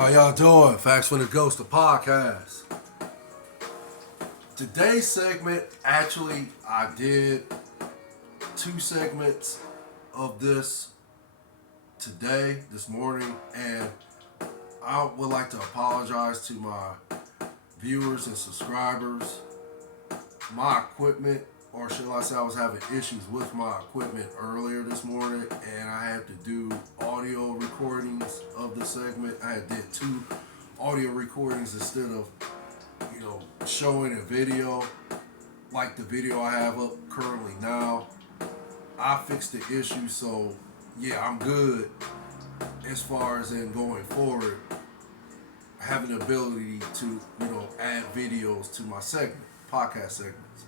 How y'all doing? Facts when it goes to podcast. Today's segment, actually, I did 2 segments of this today, this morning, and I would like to apologize to my viewers and subscribers. My equipment, or should I say I was having issues with my equipment earlier this morning, and I had to do audio recordings of the segment. I did 2 audio recordings instead of, showing a video like the video I have up currently now. I fixed the issue, so yeah, I'm good as far as in going forward, having the ability to, add videos to my podcast segments.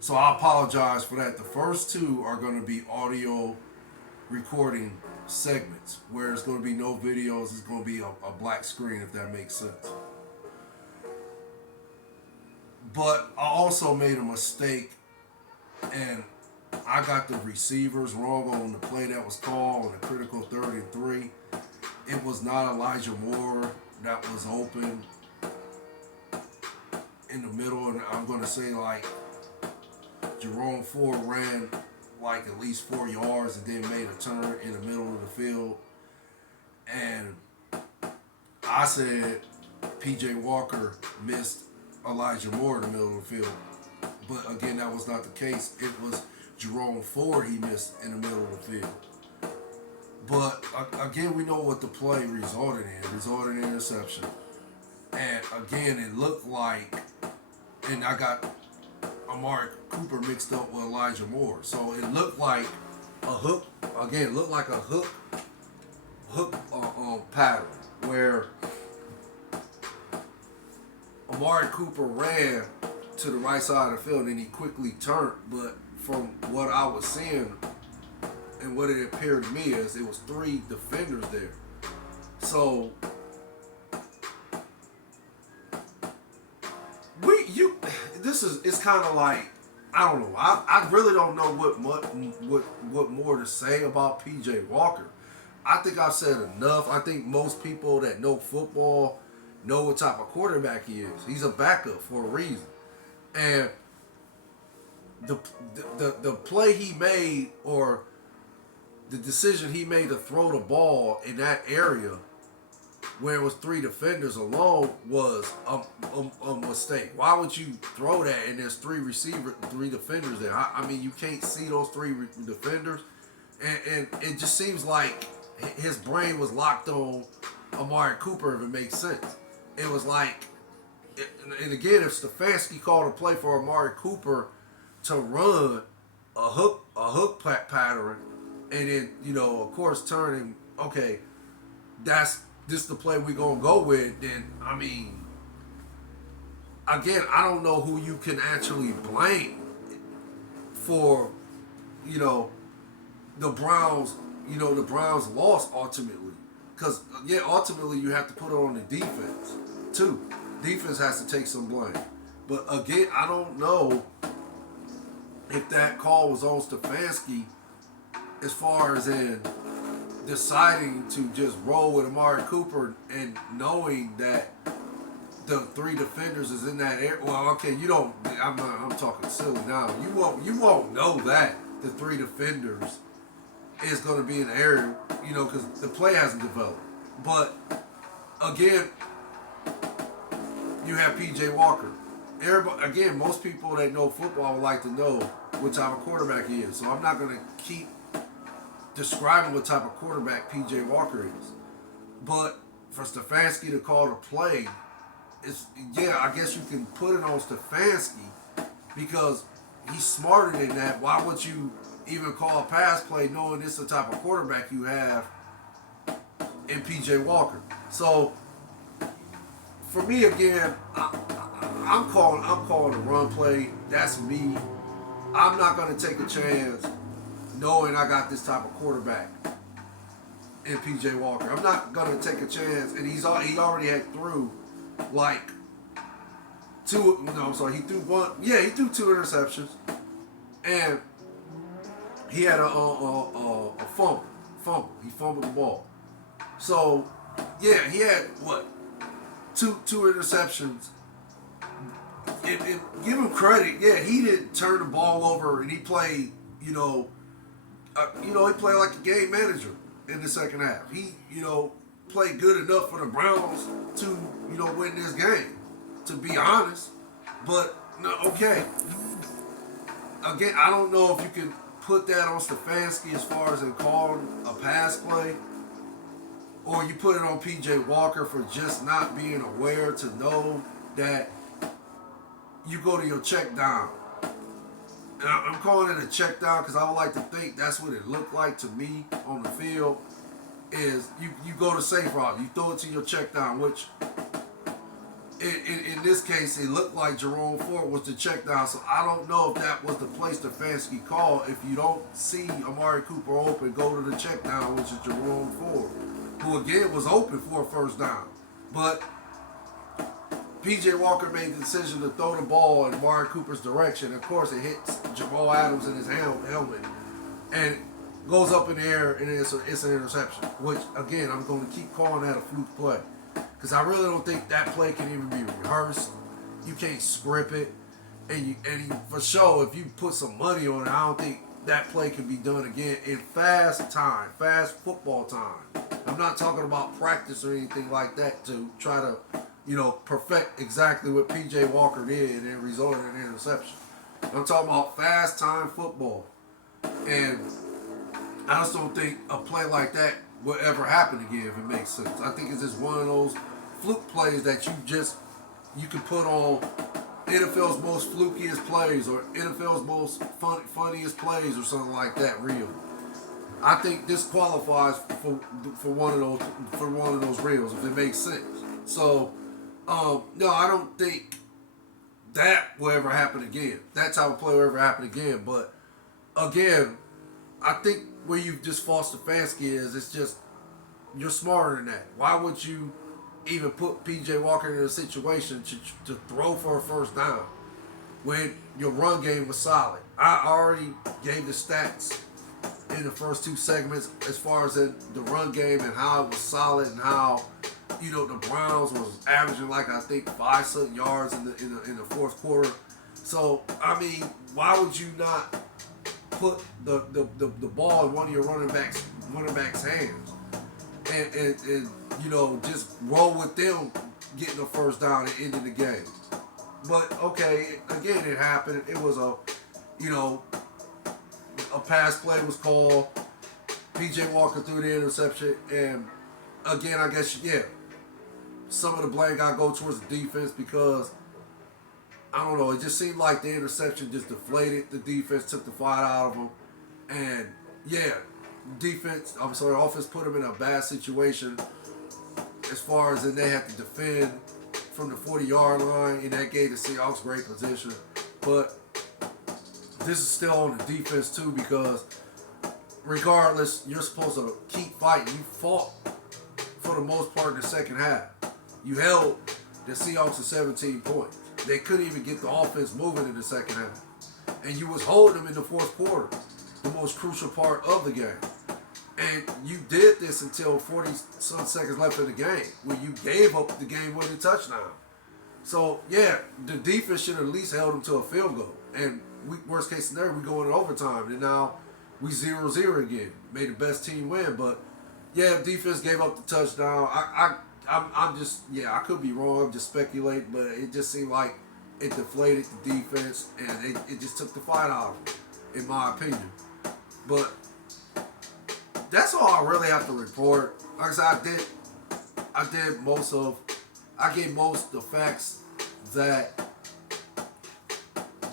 So I apologize for that. The first 2 are going to be audio recording segments, where it's going to be no videos. It's going to be a black screen, if that makes sense. But I also made a mistake, and I got the receivers wrong on the play that was called on the critical 3rd and 3. It was not Elijah Moore that was open in the middle, and I'm going to say Jerome Ford ran at least 4 yards and then made a turn in the middle of the field. And I said P.J. Walker missed Elijah Moore in the middle of the field. But again, that was not the case. It was Jerome Ford he missed in the middle of the field. But again, we know what the play resulted in. It resulted in interception. And again, it looked like, and I got Amari Cooper mixed up with Elijah Moore. So it looked like a hook. Again, it looked like a hook pattern where Amari Cooper ran to the right side of the field and he quickly turned. But from what I was seeing and what it appeared to me is it was 3 defenders there. So it's kind of like, I don't know. I really don't know what more to say about P.J. Walker. I think I've said enough. I think most people that know football know what type of quarterback he is. He's a backup for a reason. And the play he made, or the decision he made to throw the ball in that area where it was 3 defenders alone was a mistake. Why would you throw that and there's 3 defenders there? I mean, you can't see those 3 defenders. And it just seems like his brain was locked on Amari Cooper, if it makes sense. It was like, and again, if Stefanski called a play for Amari Cooper to run a hook pattern, and then, of course, turning, okay, this the play we're going to go with, then, I mean, again, I don't know who you can actually blame for, the Browns, the Browns lost ultimately. Because, ultimately you have to put it on the defense, too. Defense has to take some blame. But, again, I don't know if that call was on Stefanski as far as in deciding to just roll with Amari Cooper and knowing that the 3 defenders is in that area. Well, okay, you don't. I'm talking silly now. You won't know that the 3 defenders is going to be in the area, because the play hasn't developed. But again, you have P.J. Walker. Everybody, again, most people that know football would like to know what type of quarterback he is. So I'm not going to keep describing what type of quarterback P.J. Walker is. But for Stefanski to call the play, I guess you can put it on Stefanski because he's smarter than that. Why would you even call a pass play knowing this is the type of quarterback you have in P.J. Walker? So for me, again, I'm calling a run play. That's me. I'm not going to take a chance knowing I got this type of quarterback in P.J. Walker. I'm not going to take a chance, and he already had threw he threw one. Yeah, he threw 2 interceptions, and he had a fumble. He fumbled the ball. So, yeah, he had what two interceptions. And give him credit. Yeah, he didn't turn the ball over, and he played. He played like a game manager in the second half. He played good enough for the Browns to win this game. To be honest, but no, okay. Again, I don't know if you can put that on Stefanski as far as in calling a pass play, or you put it on P.J. Walker for just not being aware to know that you go to your check down. And I'm calling it a check down because I would like to think that's what it looked like to me on the field. Is you go to safe route, you throw it to your check down, which in this case it looked like Jerome Ford was the check down. So I don't know if that was the place Stefanski called. If you don't see Amari Cooper open, go to the check down, which is Jerome Ford, who again was open for a first down. But P.J. Walker made the decision to throw the ball in Amari Cooper's direction. Of course, it hits Jamal Adams in his helmet and goes up in the air, and it's an interception. Which, again, I'm going to keep calling that a fluke play. Because I really don't think that play can even be rehearsed. You can't script it. And for sure, if you put some money on it, I don't think that play can be done again in fast football time. I'm not talking about practice or anything like that to try to perfect exactly what P.J. Walker did and it resulted in an interception. I'm talking about fast time football. And I just don't think a play like that will ever happen again, if it makes sense. I think it's just one of those fluke plays that you can put on NFL's most flukiest plays or NFL's most funniest plays or something like that, real. I think this qualifies for one of those reels, if it makes sense. So no, I don't think that will ever happen again. That type of play will ever happen again. But again, I think where you've just false Stefanski is, it's just you're smarter than that. Why would you even put P.J. Walker in a situation to throw for a first down when your run game was solid? I already gave the stats in the first two segments as far as the run game and how it was solid and how the Browns was averaging like I think 5 yards in the fourth quarter. So I mean, why would you not put the ball in one of your running backs' hands and just roll with them getting the first down and ending the game? But okay, again, it happened. It was a pass play was called. P.J. Walker threw the interception, and again, I guess some of the blame got to go towards the defense because I don't know. It just seemed like the interception just deflated the defense, took the fight out of them, and offense put them in a bad situation as far as they had to defend from the 40-yard line, and that gave the Seahawks great position. But this is still on the defense too because regardless, you're supposed to keep fighting. You fought for the most part in the second half. You held the Seahawks to 17 points. They couldn't even get the offense moving in the second half. And you was holding them in the fourth quarter, the most crucial part of the game. And you did this until 40-some seconds left in the game when you gave up the game-winning touchdown. So, the defense should have at least held them to a field goal. And worst case scenario, we go into overtime. And now we 0-0 again. Made the best team win. But, defense gave up the touchdown. I'm just, I could be wrong. I'm just speculating, but it just seemed like it deflated the defense, and it just took the fight out of them, in my opinion. But that's all I really have to report. Like I said, I gave most of the facts that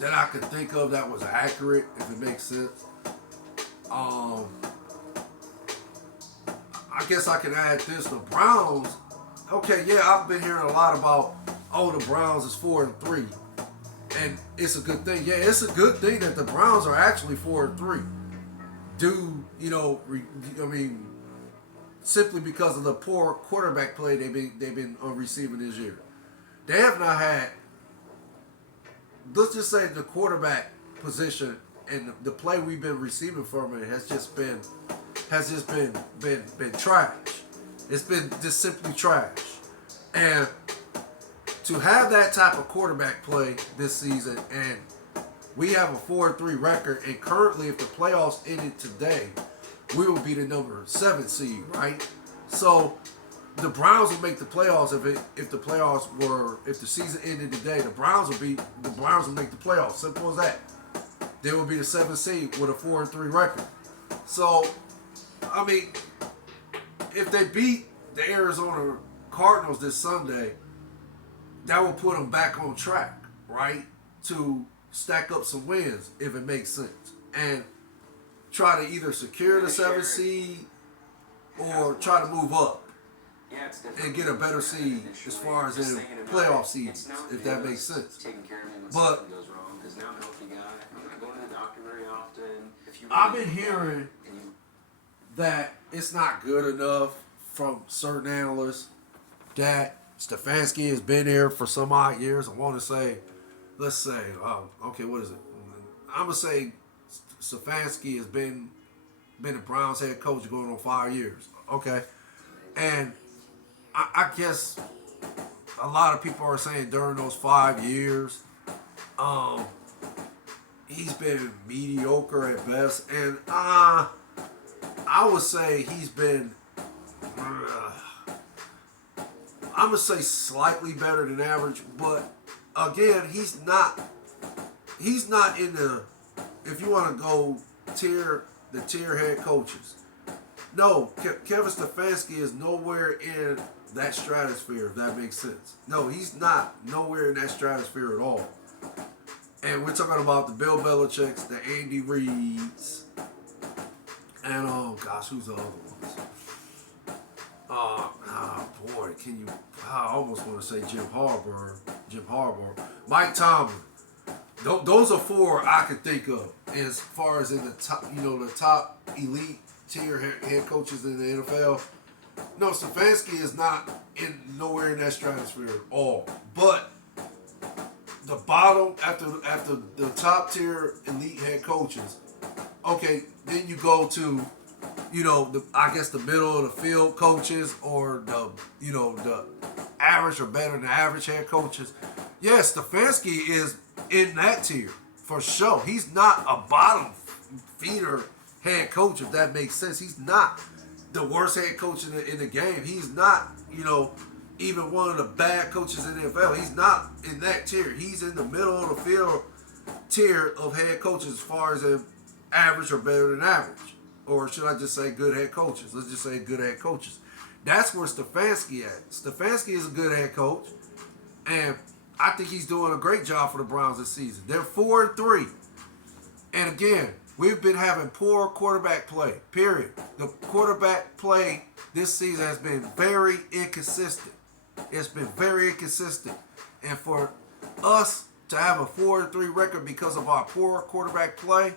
I could think of that was accurate, if it makes sense. I guess I can add this: the Browns. Okay, I've been hearing a lot about, the Browns is 4-3, and it's a good thing. It's a good thing that the Browns are actually 4-3. Simply because of the poor quarterback play they've been receiving this year. They have not had. Let's just say the quarterback position and the play we've been receiving from it has just been trash. It's been just simply trash. And to have that type of quarterback play this season, and we have a 4-3 record, and currently, if the playoffs ended today, we would be the number 7 seed, right? So the Browns will make the playoffs if the season ended today. The Browns will make the playoffs. Simple as that. They will be the 7th seed with a 4-3 record. So, I mean, if they beat the Arizona Cardinals this Sunday, that will put them back on track, right? To stack up some wins, if it makes sense, and try to either secure the 7th seed or try to move up and get a better seed as far as in playoff seeds, if that makes sense. But I've been hearing that it's not good enough from certain analysts that Stefanski has been here for some odd years. I want to say, let's say, okay, what is it? I'm going to say Stefanski has been the Browns head coach going on 5 years. Okay. And I guess a lot of people are saying during those 5 years, he's been mediocre at best. And I would say he's been, I'm going to say slightly better than average. But again, he's not in the, if you want to go the tier head coaches. No, Kevin Stefanski is nowhere in that stratosphere, if that makes sense. No, he's not nowhere in that stratosphere at all. And we're talking about the Bill Belichick's, the Andy Reid's, and who's the other ones? Boy, I almost want to say Jim Harbaugh, Mike Tomlin. Those are 4 I could think of as far as in the top, the top elite tier head coaches in the NFL. No, Stefanski is not nowhere in that stratosphere at all. But the bottom, after the top tier elite head coaches, okay, then you go to, I guess the middle of the field coaches, or the average or better than average head coaches. Yes, Stefanski is in that tier for sure. He's not a bottom feeder head coach, if that makes sense. He's not the worst head coach in the game. He's not, even one of the bad coaches in the NFL. He's not in that tier. He's in the middle of the field tier of head coaches as far as an average or better than average. Or should I just say good head coaches? Let's just say good head coaches. That's where Stefanski at. Stefanski is a good head coach, and I think he's doing a great job for the Browns this season. They're 4-3. And again, we've been having poor quarterback play, period. The quarterback play this season has been very inconsistent. It's been very inconsistent. And for us to have a 4-3 record because of our poor quarterback play,